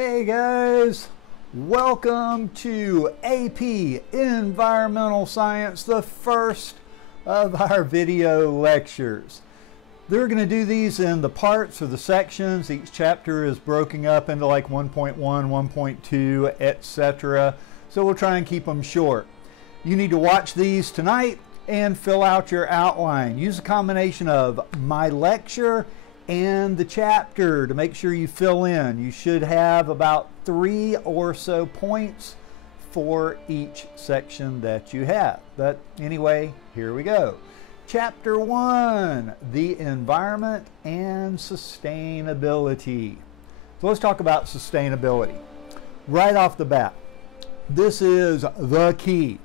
Hey guys, welcome to AP Environmental Science, the first of our video lectures. They're going to do these in the parts or the sections. Each chapter is broken up into like 1.1, 1.2, etc. So we'll try and keep them short. You need to watch these tonight and fill out your outline. Use a combination of my lecture and the chapter to make sure you fill in. You should have about 3 or so points for each section that you have. But anyway, here we go. Chapter 1, the environment and sustainability. So let's talk about sustainability. Right off the bat, this is the key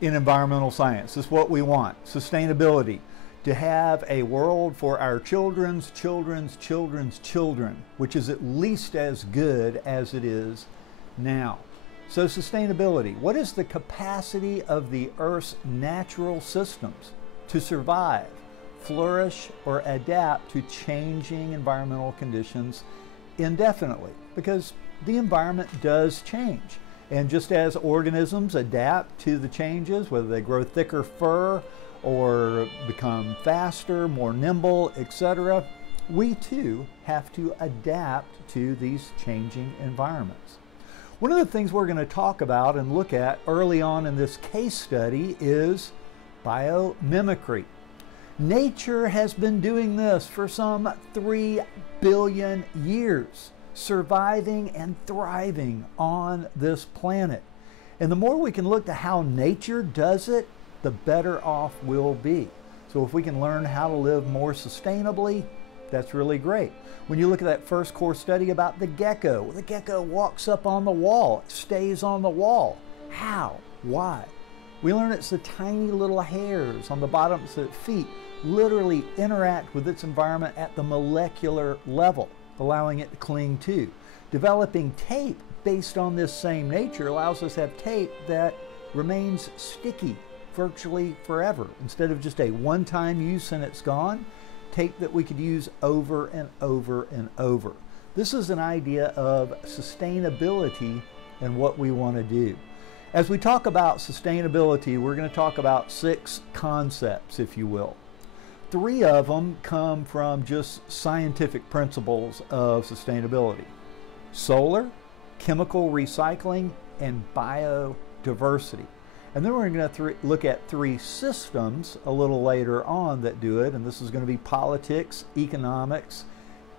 in environmental science. This is what we want, sustainability. To have a world for our children's children's children, which is at least as good as it is now. So sustainability, what is the capacity of the Earth's natural systems to survive, flourish, or adapt to changing environmental conditions indefinitely? Because the environment does change. And just as organisms adapt to the changes, whether they grow thicker fur or become faster, more nimble, etc., we too have to adapt to these changing environments. One of the things we're going to talk about and look at early on in this case study is biomimicry. Nature has been doing this for some 3 billion years, surviving and thriving on this planet. And the more we can look to how nature does it, the better off we'll be. So if we can learn how to live more sustainably, that's really great. When you look at that first course study about the gecko walks up on the wall, stays on the wall. How? Why? We learn it's the tiny little hairs on the bottoms of its feet literally interact with its environment at the molecular level, allowing it to cling to. Developing tape based on this same nature allows us to have tape that remains sticky virtually forever. Instead of just a one-time use and it's gone, tape that we could use over and over and over. This is an idea of sustainability and what we want to do. As we talk about sustainability, we're going to talk about 6 concepts, if you will. 3 of them come from just scientific principles of sustainability: solar, chemical recycling, and biodiversity. And then we're going to look at 3 systems a little later on that do it, and this is going to be politics, economics,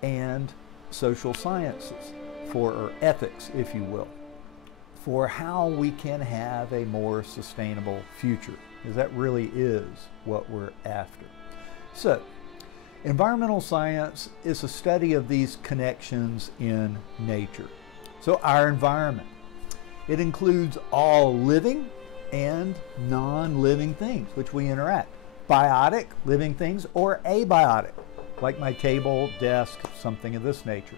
and social sciences, or ethics, if you will, for how we can have a more sustainable future, because that really is what we're after. So, environmental science is a study of these connections in nature. So our environment, it includes all living and non-living things which we interact. Biotic, living things, or abiotic, like my table, desk, something of this nature.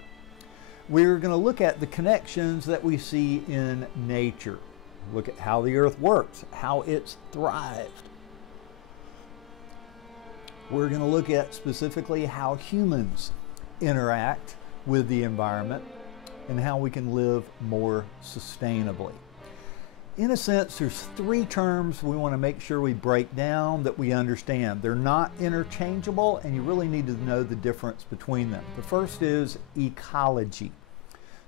We're going to look at the connections that we see in nature. Look at how the earth works, how it's thrived. We're going to look at specifically how humans interact with the environment and how we can live more sustainably. In a sense, there's 3 terms we want to make sure we break down, that we understand. They're not interchangeable, and you really need to know the difference between them. The first is ecology.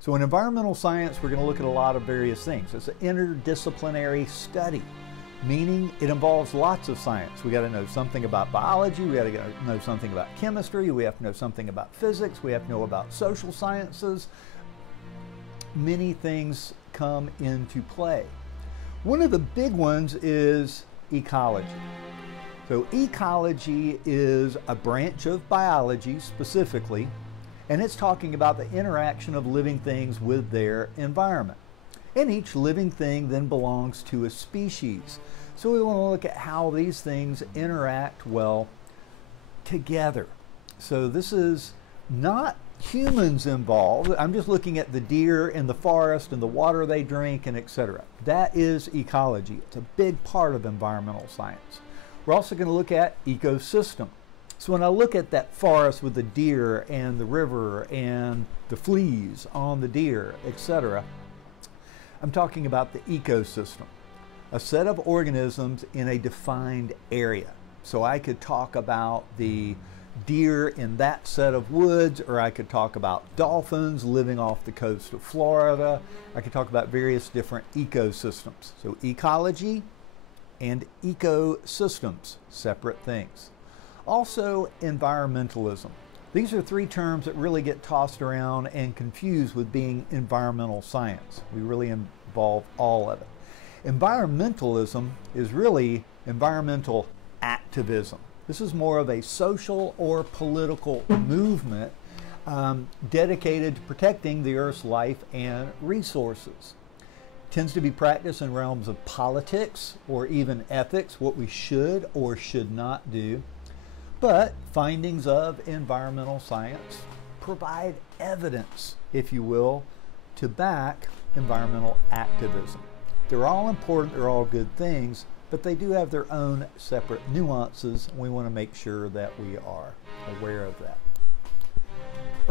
So in environmental science, we're going to look at a lot of various things. It's an interdisciplinary study, meaning it involves lots of science. We got to know something about biology, we got to know something about chemistry, we have to know something about physics, we have to know about social sciences. Many things come into play. One of the big ones is ecology. So ecology is a branch of biology specifically, and it's talking about the interaction of living things with their environment. And each living thing then belongs to a species. So we want to look at how these things interact well together. So this is not humans involved. I'm just looking at the deer in the forest and the water they drink and etc. That is ecology. It's a big part of environmental science. We're also going to look at ecosystem. So when I look at that forest with the deer and the river and the fleas on the deer, etc., I'm talking about the ecosystem, a set of organisms in a defined area. So I could talk about the deer in that set of woods, or I could talk about dolphins living off the coast of Florida. I could talk about various different ecosystems. So ecology and ecosystems, separate things. Also, environmentalism. These are three terms that really get tossed around and confused with being environmental science. We really involve all of it. Environmentalism is really environmental activism. This is more of a social or political movement dedicated to protecting the Earth's life and resources. It tends to be practiced in realms of politics or even ethics, what we should or should not do. But findings of environmental science provide evidence, if you will, to back environmental activism. They're all important, they're all good things, but they do have their own separate nuances, and we want to make sure that we are aware of that.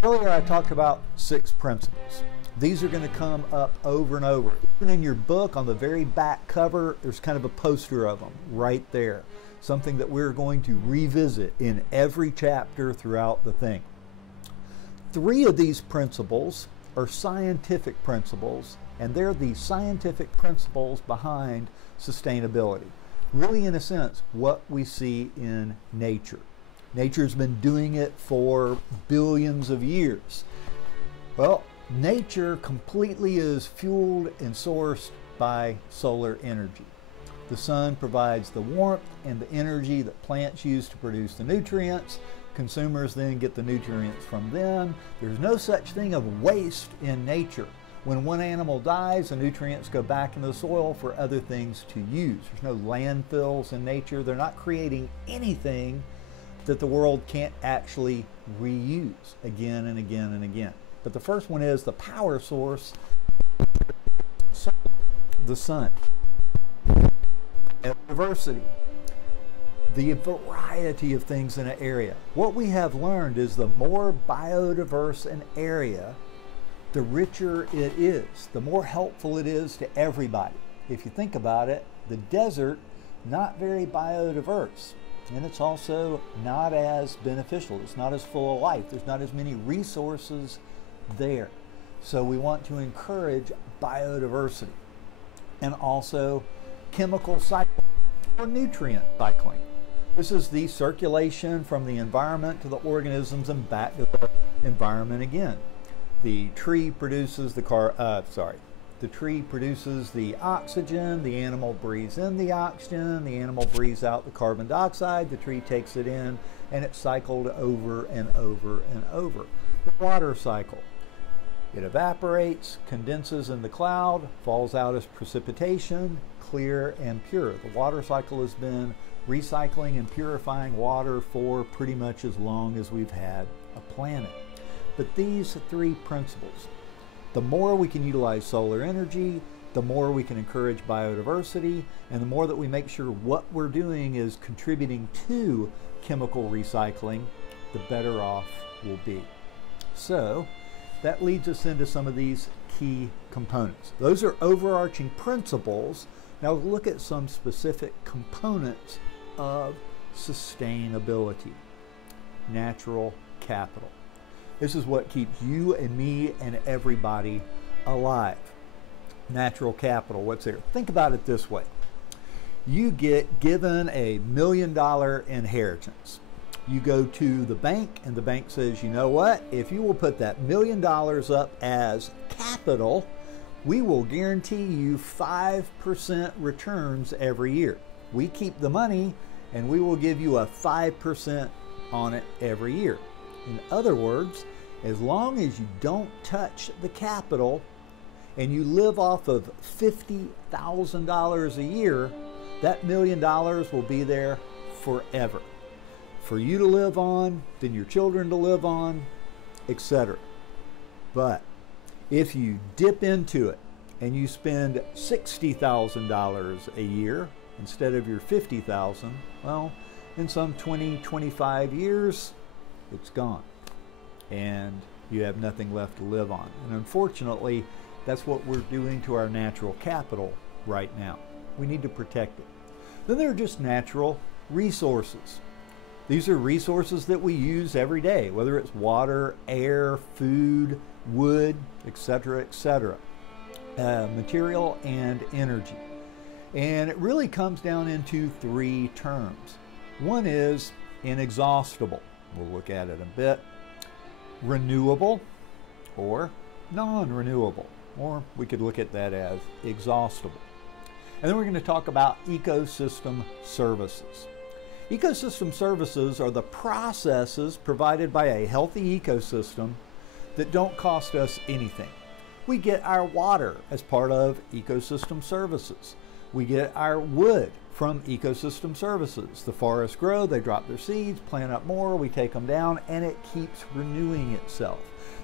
Earlier I talked about 6 principles. These are going to come up over and over. Even in your book, on the very back cover, there's kind of a poster of them right there. Something that we're going to revisit in every chapter throughout the thing. 3 of these principles are scientific principles, and they're the scientific principles behind sustainability. Really, in a sense, what we see in nature. Nature's been doing it for billions of years. Well, nature completely is fueled and sourced by solar energy. The sun provides the warmth and the energy that plants use to produce the nutrients. Consumers then get the nutrients from them. There's no such thing of waste in nature. When one animal dies, the nutrients go back into the soil for other things to use. There's no landfills in nature. They're not creating anything that the world can't actually reuse again and again and again. But the first one is the power source, the sun. Diversity, the variety of things in an area. What we have learned is the more biodiverse an area, the richer it is, the more helpful it is to everybody. If you think about it, the desert, not very biodiverse, and it's also not as beneficial. It's not as full of life. There's not as many resources there. So we want to encourage biodiversity, and also chemical cycle or nutrient cycling. This is the circulation from the environment to the organisms and back to the environment again. The tree produces the tree produces the oxygen, the animal breathes in the oxygen, the animal breathes out the carbon dioxide, the tree takes it in, and it's cycled over and over and over. The water cycle. It evaporates, condenses in the cloud, falls out as precipitation, clear and pure. The water cycle has been recycling and purifying water for pretty much as long as we've had a planet. But these 3 principles, the more we can utilize solar energy, the more we can encourage biodiversity, and the more that we make sure what we're doing is contributing to chemical recycling, the better off we'll be. So that leads us into some of these key components. Those are overarching principles. Now look at some specific components of sustainability. Natural capital. This is what keeps you and me and everybody alive. Natural capital, what's there? Think about it this way. You get given a $1 million inheritance. You go to the bank and the bank says, you know what? If you will put that $1 million up as capital, we will guarantee you 5% returns every year. We keep the money and we will give you a 5% on it every year. In other words, as long as you don't touch the capital and you live off of $50,000 a year, that $1 million will be there forever. For you to live on, then your children to live on, etc. But if you dip into it and you spend $60,000 a year instead of your $50,000, well, in some 20, 25 years, it's gone. And you have nothing left to live on. And unfortunately, that's what we're doing to our natural capital right now. We need to protect it. Then there are just natural resources. These are resources that we use every day, whether it's water, air, food, wood, etc., etc. Material and energy. And it really comes down into three terms. One is inexhaustible. We'll look at it a bit. Renewable or non-renewable, or we could look at that as exhaustible. And then we're going to talk about ecosystem services. Ecosystem services are the processes provided by a healthy ecosystem that don't cost us anything. We get our water as part of ecosystem services. We get our wood from ecosystem services. The forests grow, they drop their seeds, plant up more, we take them down, and it keeps renewing itself.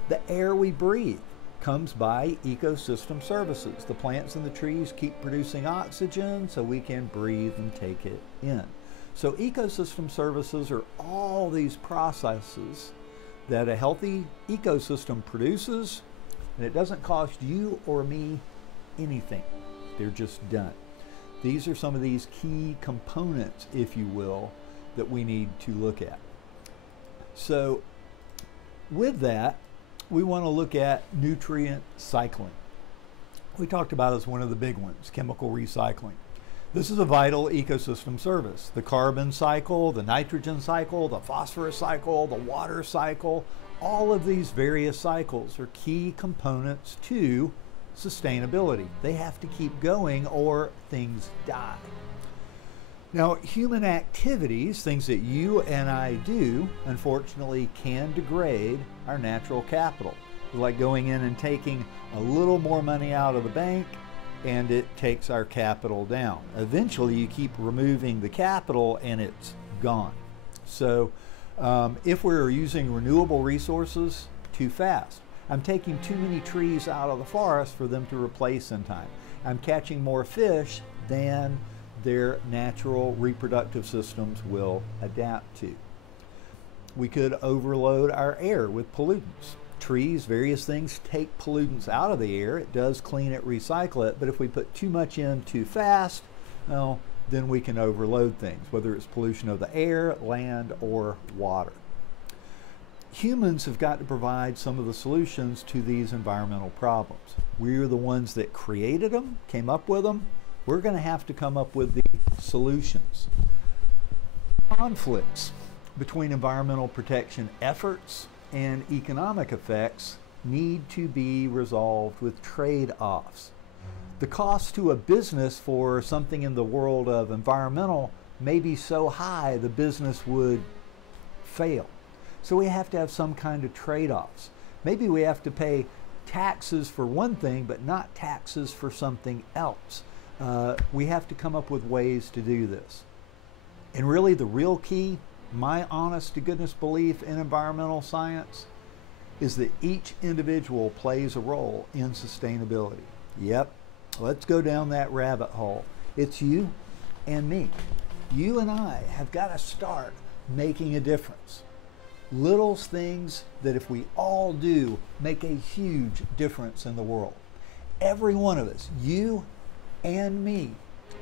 The air we breathe comes by ecosystem services. The plants and the trees keep producing oxygen so we can breathe and take it in. So ecosystem services are all these processes that a healthy ecosystem produces, and it doesn't cost you or me anything. They're just done. These are some of these key components, if you will, that we need to look at. So with that, we want to look at nutrient cycling. We talked about as one of the big ones, chemical recycling. This is a vital ecosystem service. The carbon cycle, the nitrogen cycle, the phosphorus cycle, the water cycle, all of these various cycles are key components to sustainability. They have to keep going or things die. Now, human activities, things that you and I do, unfortunately can degrade our natural capital. It's like going in and taking a little more money out of the bank, and it takes our capital down. Eventually, you keep removing the capital and it's gone. So if we're using renewable resources too fast, I'm taking too many trees out of the forest for them to replace in time. I'm catching more fish than their natural reproductive systems will adapt to. We could overload our air with pollutants. Trees, various things take pollutants out of the air. It does clean it, recycle it, but if we put too much in too fast, well, then we can overload things, whether it's pollution of the air, land, or water. Humans have got to provide some of the solutions to these environmental problems. We're the ones that created them, came up with them. We're going to have to come up with the solutions. Conflicts between environmental protection efforts and economic effects need to be resolved with trade-offs. The cost to a business for something in the world of environmental may be so high the business would fail. So we have to have some kind of trade-offs. Maybe we have to pay taxes for one thing, but not taxes for something else. We have to come up with ways to do this. And really the real key, my honest to goodness belief in environmental science, is that each individual plays a role in sustainability. Yep, let's go down that rabbit hole. It's you and me. You and I have got to start making a difference. Little things that if we all do make a huge difference in the world. Every one of us, you and me,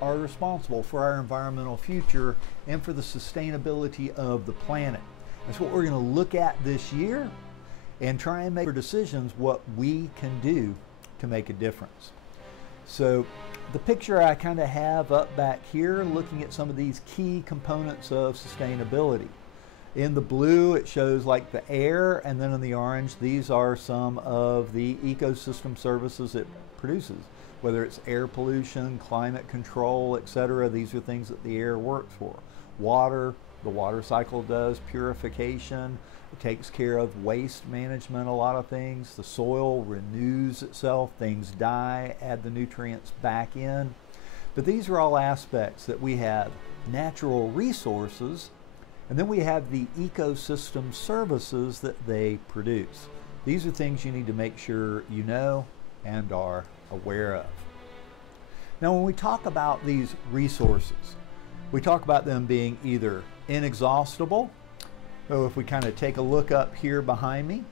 are responsible for our environmental future and for the sustainability of the planet. That's what we're going to look at this year and try and make for decisions what we can do to make a difference. So the picture I kind of have up back here, looking at some of these key components of sustainability. In the blue, it shows like the air, and then in the orange, these are some of the ecosystem services it produces. Whether it's air pollution, climate control, etc. These are things that the air works for. Water, the water cycle does purification. It takes care of waste management, a lot of things. The soil renews itself, things die, add the nutrients back in. But these are all aspects that we have natural resources, and then we have the ecosystem services that they produce. These are things you need to make sure you know and are aware of. Now, when we talk about these resources, We talk about them being either inexhaustible. So if we kind of take a look up here behind me,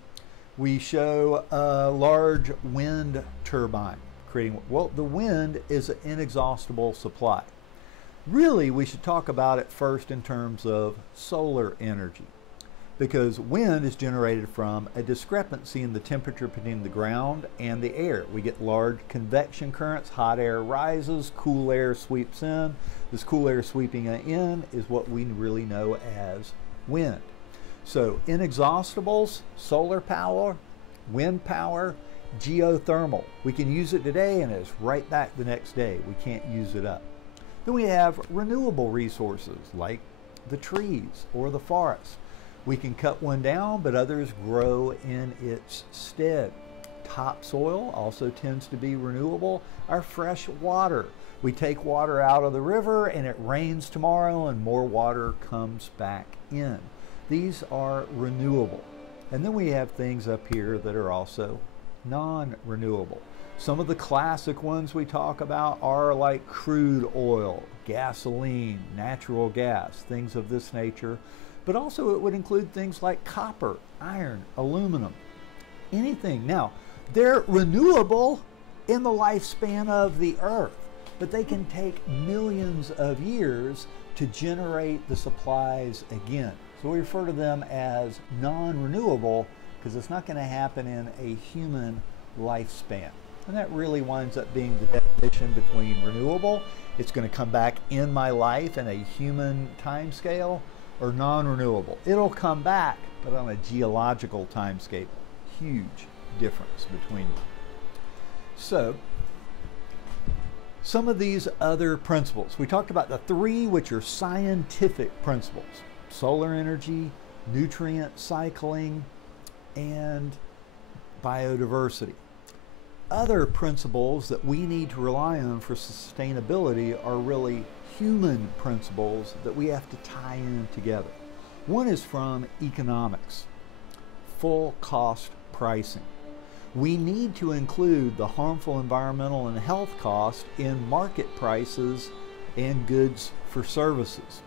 we show a large wind turbine creating, well, the wind is an inexhaustible supply. Really, we should talk about it first in terms of solar energy, because wind is generated from a discrepancy in the temperature between the ground and the air. We get large convection currents, hot air rises, cool air sweeps in. This cool air sweeping in is what we really know as wind. So inexhaustibles, solar power, wind power, geothermal. We can use it today and it's right back the next day. We can't use it up. Then we have renewable resources like the trees or the forest. We can cut one down, but others grow in its stead. Topsoil also tends to be renewable. Our fresh water. We take water out of the river and it rains tomorrow and more water comes back in. These are renewable. And then we have things up here that are also non-renewable. Some of the classic ones we talk about are like crude oil, gasoline, natural gas, things of this nature. But also it would include things like copper, iron, aluminum, anything. Now, they're renewable in the lifespan of the Earth, but they can take millions of years to generate the supplies again. So we refer to them as non-renewable because it's not going to happen in a human lifespan. And that really winds up being the definition between renewable, it's going to come back in my life in a human time scale, or non-renewable. It'll come back, but on a geological time scale. Huge difference between them. So, some of these other principles. We talked about the three which are scientific principles. Solar energy, nutrient cycling, and biodiversity. Other principles that we need to rely on for sustainability are really human principles that we have to tie in together. One is from economics, full cost pricing. We need to include the harmful environmental and health cost in market prices and goods for services.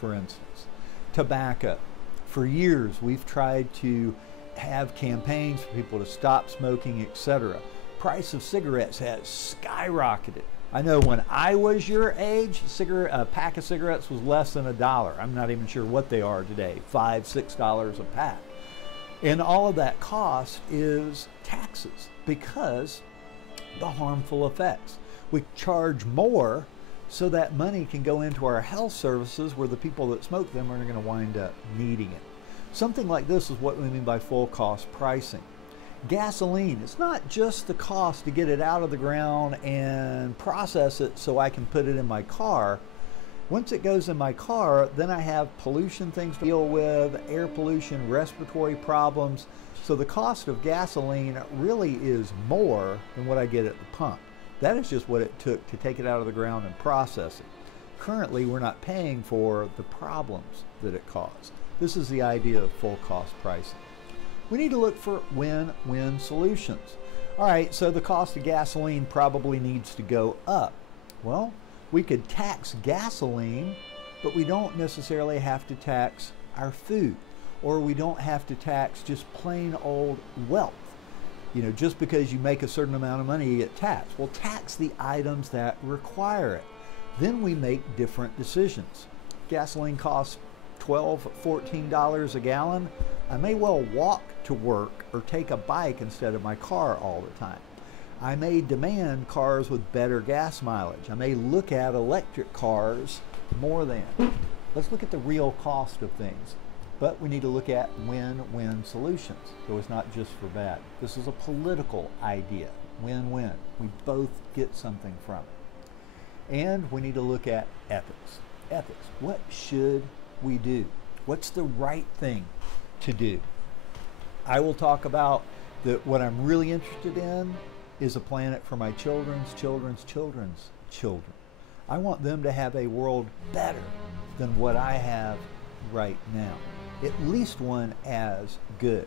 For instance, tobacco. For years we've tried to have campaigns for people to stop smoking, etc. Price of cigarettes has skyrocketed. I know when I was your age, a pack of cigarettes was less than $1. I'm not even sure what they are today, $5, $6 a pack. And all of that cost is taxes because the harmful effects. We charge more so that money can go into our health services where the people that smoke them are going to wind up needing it. Something like this is what we mean by full cost pricing. Gasoline, it's not just the cost to get it out of the ground and process it so I can put it in my car. Once it goes in my car, then I have pollution things to deal with, air pollution, respiratory problems. So the cost of gasoline really is more than what I get at the pump. That is just what it took to take it out of the ground and process it. Currently, we're not paying for the problems that it caused. This is the idea of full cost pricing. We need to look for win-win solutions. All right, so the cost of gasoline probably needs to go up. Well, we could tax gasoline, but we don't necessarily have to tax our food, or we don't have to tax just plain old wealth. You know, just because you make a certain amount of money, you get taxed. Well, tax the items that require it. Then we make different decisions. Gasoline costs $12, $14 a gallon. I may well walk to work or take a bike instead of my car all the time. I may demand cars with better gas mileage. I may look at electric cars more than. Let's look at the real cost of things. But we need to look at win-win solutions. So it's not just for bad. This is a political idea. Win-win. We both get something from it. And we need to look at ethics. Ethics. What should we do? What's the right thing to do? I will talk about that. What I'm really interested in is a planet for my children's children's children's children. I want them to have a world better than what I have right now. At least one as good.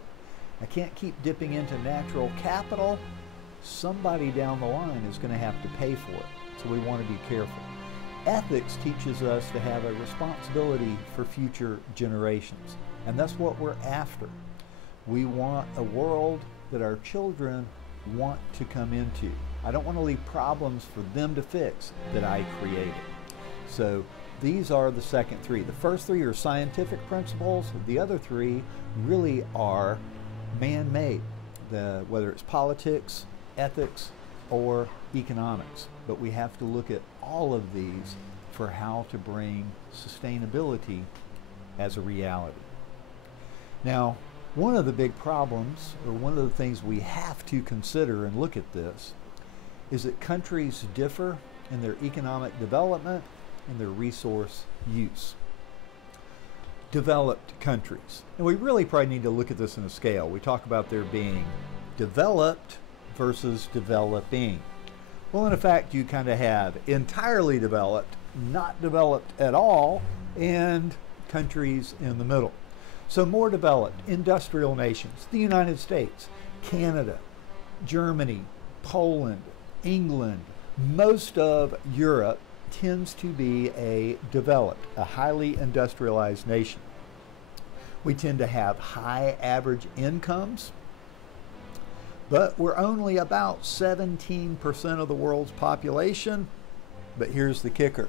I can't keep dipping into natural capital. Somebody down the line is going to have to pay for it. So we want to be careful. Ethics teaches us to have a responsibility for future generations, and that's what we're after. We want a world that our children want to come into. I don't want to leave problems for them to fix that I created. So these are the second three. The first three are scientific principles. The other three really are man-made, whether it's politics, ethics, or economics. But we have to look at all of these for how to bring sustainability as a reality. Now, one of the big problems, or one of the things we have to consider and look at this, is that countries differ in their economic development and their resource use. Developed countries. And we really probably need to look at this in a scale. We talk about there being developed versus developing. Well, in effect, you kind of have entirely developed, not developed at all, and countries in the middle. So more developed, industrial nations, the United States, Canada, Germany, Poland, England, most of Europe tends to be a developed, a highly industrialized nation. We tend to have high average incomes, but we're only about 17% of the world's population. But here's the kicker.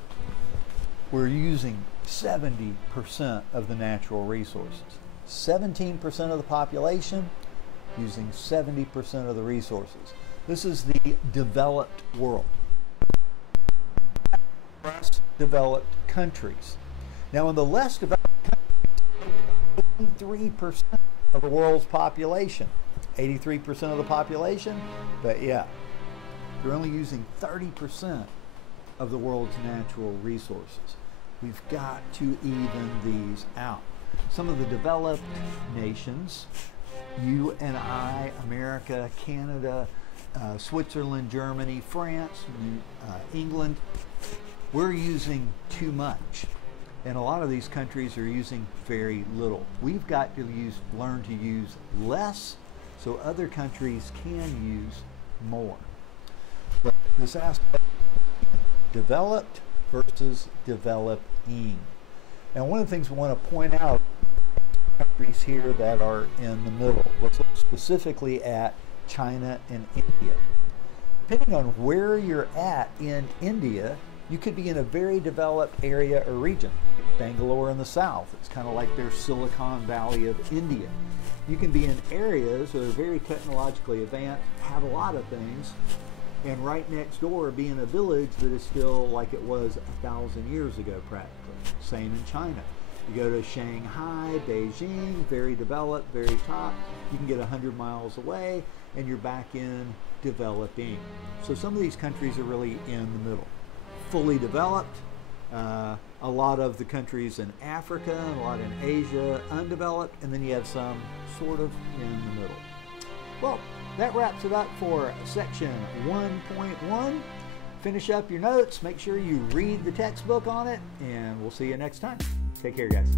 We're using 70% of the natural resources. 17% of the population using 70% of the resources. This is the developed world. Less developed countries. Now in the less developed countries, 83% of the world's population. 83% of the population, but yeah, they're only using 30% of the world's natural resources. We've got to even these out. Some of the developed nations, you and I, America, Canada, Switzerland, Germany, France, England, we're using too much. And a lot of these countries are using very little. We've got to learn to use less so other countries can use more. But this aspect, developed versus developing. And one of the things we want to point out, countries here that are in the middle. Let's look specifically at China and India. Depending on where you're at in India, you could be in a very developed area or region. Bangalore in the south, it's kind of like their Silicon Valley of India. You can be in areas that are very technologically advanced, have a lot of things, and right next door be in a village that is still like it was 1,000 years ago practically. Same in China. You go to Shanghai, Beijing, very developed, very top. You can get 100 miles away and you're back in developing. So some of these countries are really in the middle. Fully developed, a lot of the countries in Africa, a lot in Asia, undeveloped, and then you have some sort of in the middle. Well, that wraps it up for section 1.1. Finish up your notes, make sure you read the textbook on it, and we'll see you next time. Take care, guys.